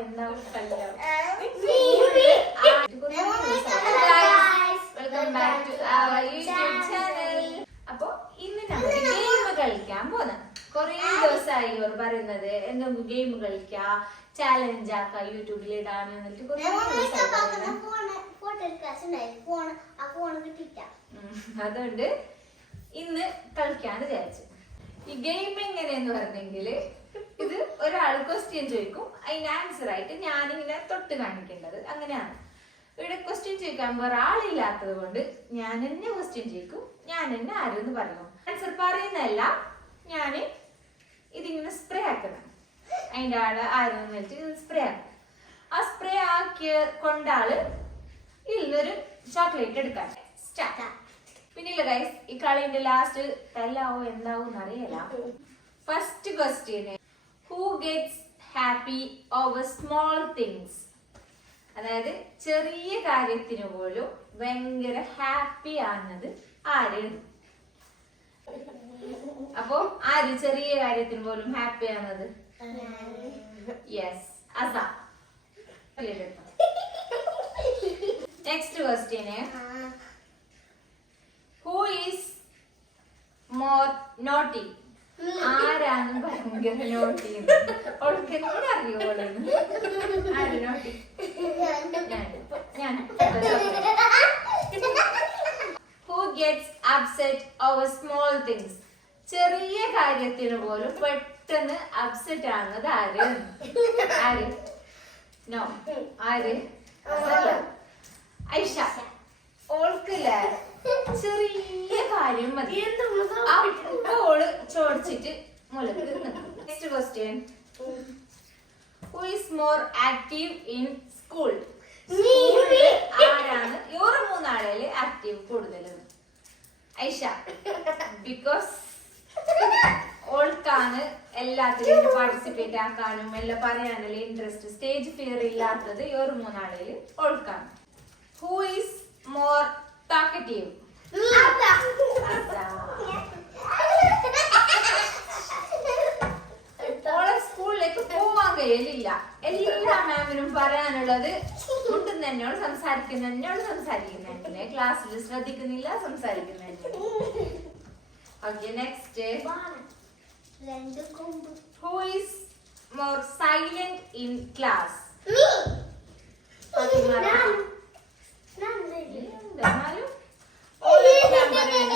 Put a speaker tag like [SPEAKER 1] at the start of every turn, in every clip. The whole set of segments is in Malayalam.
[SPEAKER 1] എന്താവോ ചാനൽ അപ്പൊ ഇന്ന് നമ്മൾ ഗെയിം കളിക്കാൻ പോന്ന. കൊറേ ദിവസമായി ഇവർ പറയുന്നത് എന്തെങ്കിലും ഗെയിം കളിക്കാ ചാലഞ്ച് ആക്ക യൂട്യൂബിൽ എന്നിട്ട് കുറേ. ഉം. അതുകൊണ്ട് ഇന്ന് കളിക്കാന്ന് വിചാരിച്ചു. ഈ ഗെയിം എങ്ങനെയെന്ന് പറഞ്ഞെങ്കിൽ ഒരാൾ ക്വസ്റ്റ്യൻ ചോദിക്കും. അതിന്റെ ആൻസർ ആയിട്ട് ഞാനിങ്ങനെ തൊട്ട് കാണിക്കേണ്ടത് അങ്ങനെയാണ്. ഇവിടെ ക്വസ്റ്റ്യൻ ചോദിക്കാൻ വേറെ ആളില്ലാത്തത് കൊണ്ട് ഞാൻ എന്നെ ക്വസ്റ്റ്യൻ ചോദിക്കും. ഞാൻ എന്നെ ആരെന്ന് പറയും. ആൻസർ പറയുന്നതല്ല ഞാൻ ഇതിങ്ങനെ സ്പ്രേ ആക്കണം. അതിന്റെ ആൾ ആരെന്ന് വെച്ചിട്ട് സ്പ്രേ ആക്കും ആ സ്പ്രേ ആക്കിയ കൊണ്ടാൾ ഇതിൽ ചോക്ലേറ്റ് എടുക്കാൻ. പിന്നില്ല ഗൈസ് ഈ കളിന്റെ ലാസ്റ്റ് തല്ലാവോ എന്താവോ എന്നറിയല്ല. First question who gets happy over small things അതായത് ചെറിയ കാര്യത്തിന് പോലും ഭയങ്കര ഹാപ്പി ആകുന്നത് ആര്? അപ്പോ ആര് ചെറിയ കാര്യത്തിന് പോലും ഹാപ്പി ആകുന്നത്? Yes Asa. Next question who is more naughty ഭയങ്കര നോട്ടി അവൾക്ക് എന്താ അറിയോൾ ആര് നോട്ടി ഞാൻ who gets upset over small things ചെറിയ കാര്യത്തിന് പോലും പെട്ടെന്ന് അപ്സെറ്റ് ആകുന്നത് ആര്? ആര്? നോ ആര്. ഐഷ. ഓൾക്കില്ലേ? ചെറിയ കാര്യം മതി. ചോദിച്ചിട്ട് next question who is more active in school ആരാണ്? ഇവർ മൂന്നാളിൽ ആക്റ്റീവ് കൂടുതൽ ഐഷ. ബിക്കോസ് ഓൾക്കാണ് എല്ലാത്തിലും പാർട്ടിസിപ്പേറ്റ് ആക്കാനും എല്ലാം പറയാനുള്ള ഇൻട്രസ്റ്റ് സ്റ്റേജ് ഫിയർ ഇല്ലാത്തത് ഇവർ മൂന്നാളിൽ ഓൾക്കാണ്. ഹൂ ഈസ് മോർ ടോക്കറ്റീവ് ഓളെ സ്കൂളിലേക്ക് പോവാൻ കഴിയലില്ല എല്ലാ മാമിനും പറയാനുള്ളത് മുട്ടും എന്നോട് സംസാരിക്കുന്ന എന്നോട് സംസാരിക്കുന്ന ക്ലാസ്സിൽ ശ്രദ്ധിക്കുന്നില്ല സംസാരിക്കുന്ന okay next who is more silent in class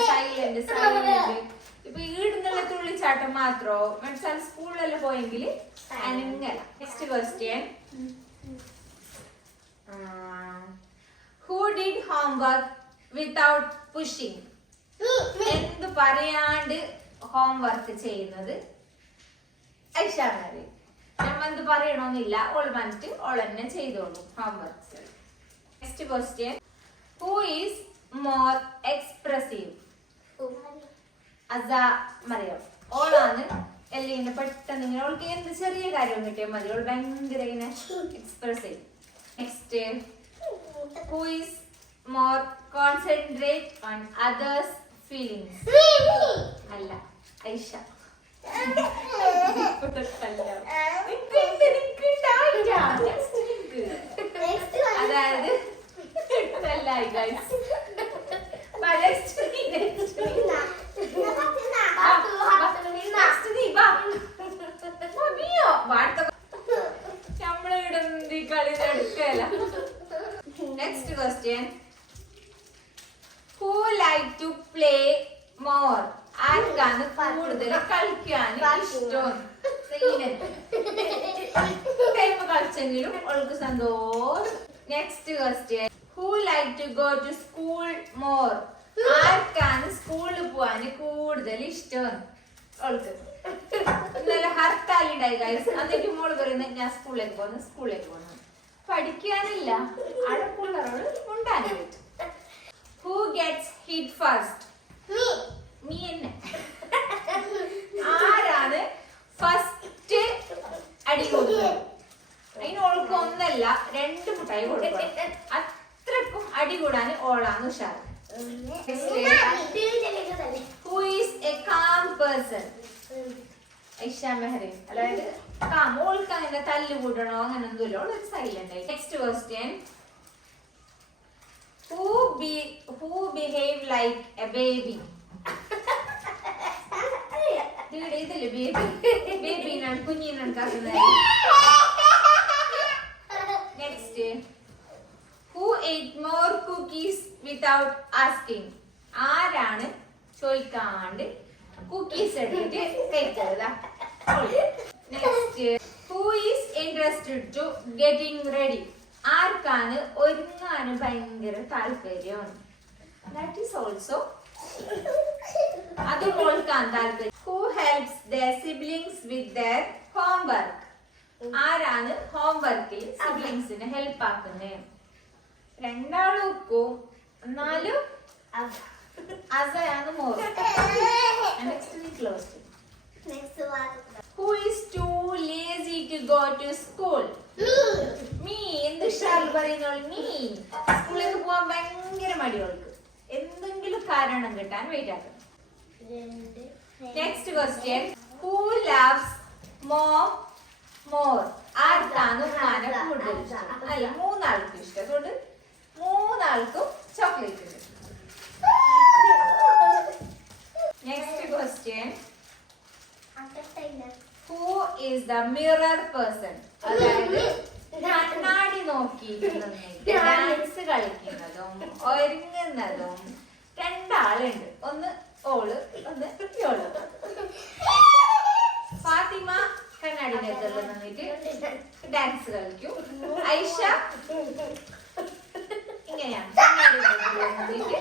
[SPEAKER 1] silent silent ഇപ്പൊ ഈടുന്നുള്ള തുള്ളിച്ചാട്ടം മാത്രോ? മനസ്സിലാൽ സ്കൂളിലെല്ലാം പോയെങ്കിൽ അനങ്ങല. Next question who did homework without pushing എന്ത് പറയാണ്ട് ഹോംവർക്ക് ചെയ്യുന്നത്? ഐഷാണത് നമ്മൾ എന്ത് പറയണമെന്നില്ല ഓൾ വന്നിട്ട് ഓൾ തന്നെ ചെയ്തോളൂ homework next question who is more expressive Asa മറിയോ. ഓളാണ്. എല്ലാം പെട്ടെന്ന് ഇങ്ങനെ ഓൾക്ക് എന്ത് ചെറിയ കാര്യം കിട്ടിയാൽ മതി. ഓൾ ഭയങ്കര ഇങ്ങനെ expressive next who is more concentrate on others feelings അല്ല ഐഷ അതായത് അല്ലായി ഗൈസ് നമ്മളിവിടെ ഈ കളി നടക്കല next question who like to play more ആർക്കാണ് കൂടുതൽ കളിക്കാൻ ഇഷ്ടം. കളിച്ചെങ്കിലും ഓൾക്ക് സന്തോഷം. Next question who like to go to school more ആർക്കാണ് സ്കൂളിൽ പോവാൻ കൂടുതൽ ഇഷ്ടം? അവൾക്ക് ഇന്നലെ ഹർത്താൽ ഉണ്ടായി ഗൈസ് അന്നേക്ക് മോൾ പറയുന്നത് ഞാൻ സ്കൂളിലേക്ക് പോകുന്നു സ്കൂളിലേക്ക് പോകുന്നു പഠിക്കാനില്ല. അടപ്പുള്ളവരോട് ഉണ്ടാൻ പറ്റും ഹൂ ഗെറ്റ്സ് ഹിറ്റ് ഫസ്റ്റ് ഉഷാർ who is a calm person Aisha Mehreen അതായത് ആ മോൾക്ക് അങ്ങനെ തല്ല് കൂടണോ അങ്ങനെ ഒന്നുമില്ല. ഓൾ ഒരു സൈലന്റ് ആയി. Next question who be who behave like a baby ഇതില്ലേ ബേബി ബേബിനാണ് കുഞ്ഞിനാണ് കാക്കുന്നത് next who ate more cookies without asking ആരാണ് ചോദിക്കാണ്ട് കുക്കീസ് എടുത്തിട്ട് കഴിച്ചത്? Next who is interested to getting ready ആർക്കാണ് ഒരുങ്ങാനും ഭയങ്കര താല്പര്യമാണ് ദാറ്റ് ഈസ് ഓൾസോ അത് മോൾക്കാൻ താല്പര്യം. Who helps the siblings with their homework ആരാണ് ഹോംവർക്കിൽ സിബ്ലിങ്സിനെ ഹെൽപ്പ് ആക്കുന്നത് രണ്ടാളും എന്നാലും അസയാണ് more next close
[SPEAKER 2] next one
[SPEAKER 1] who is too lazy to go to school me എന്ത് ഷാൾ പറയുന്നോളൂ മീ സ്കൂളിലേക്ക് പോകാൻ ഭയങ്കര മടിയോൾക്ക് എന്തെങ്കിലും കാരണം കിട്ടാൻ വെയിറ്റ് ആക്കണം next question who loves more more ആർക്കാണ് ഉമ്മാനെ കൂടുതൽ ഇഷ്ടം? അല്ല മൂന്നാൾക്ക് ഇഷ്ടം. അതുകൊണ്ട് മൂന്നാൾക്കും ചോക്ലേറ്റ് ഉണ്ട്. Next question who is the mirror person അതായത് കണ്ണാടി നോക്കി ഡാൻസ് കളിക്കുന്നതും ഒരുങ്ങുന്നതും രണ്ടാളുണ്ട്. ഒന്ന് ഓൾ ഒന്ന് ഓൾ ഫാത്തിമ കണ്ണാടിന്റെ അടുത്തുള്ള നിന്നിട്ട് ഡാൻസ് കളിക്കും. ഐഷ ഇങ്ങനെയാണ് നിന്നിട്ട്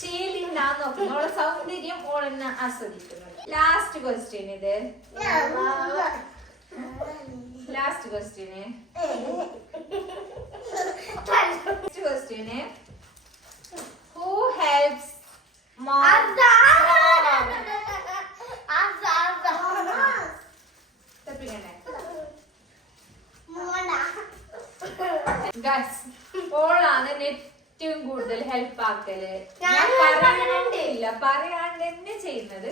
[SPEAKER 1] ചേലിണ്ടാന്ന് നോക്കുന്നു ഓളെ സൗന്ദര്യം ഓളെന്നെ ആസ്വദിക്കുന്നുണ്ട്. ലാസ്റ്റ് ക്വസ്റ്റ്യൻ ഇത്. Last question question question who helps mom guess ഓളാണ് ഏറ്റവും കൂടുതൽ ഹെൽപ്പ് ആക്കൽ. ഞാൻ
[SPEAKER 2] പറയാണ്ടേ
[SPEAKER 1] ഇല്ല പറയാണ്ട് തന്നെ ചെയ്യുന്നത്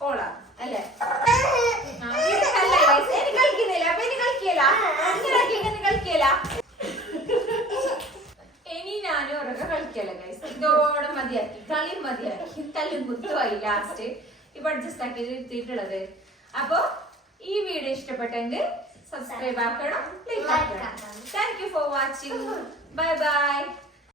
[SPEAKER 1] ഓളാണ് അല്ലേ? കളിക്കുന്നില്ല? അപ്പൊ ഇനി കളിക്കല? ഇങ്ങനെ കളിക്കല? ഇനി ഞാനും ഉറക്കെ കളിക്കല ഗൈസ് ഇതോടെ മതിയാക്കി. കളി മതിയാക്കി. തല്ലും കുത്തുമായി ലാസ്റ്റ് ഇപ്പൊ അഡ്ജസ്റ്റ് ആക്കി എത്തിയിട്ടുള്ളത് അപ്പൊ ഈ വീഡിയോ ഇഷ്ടപ്പെട്ടെങ്കിൽ സബ്സ്ക്രൈബ് ആക്കണം ലൈക്ക് ആക്കണം. Thank you for watching bye bye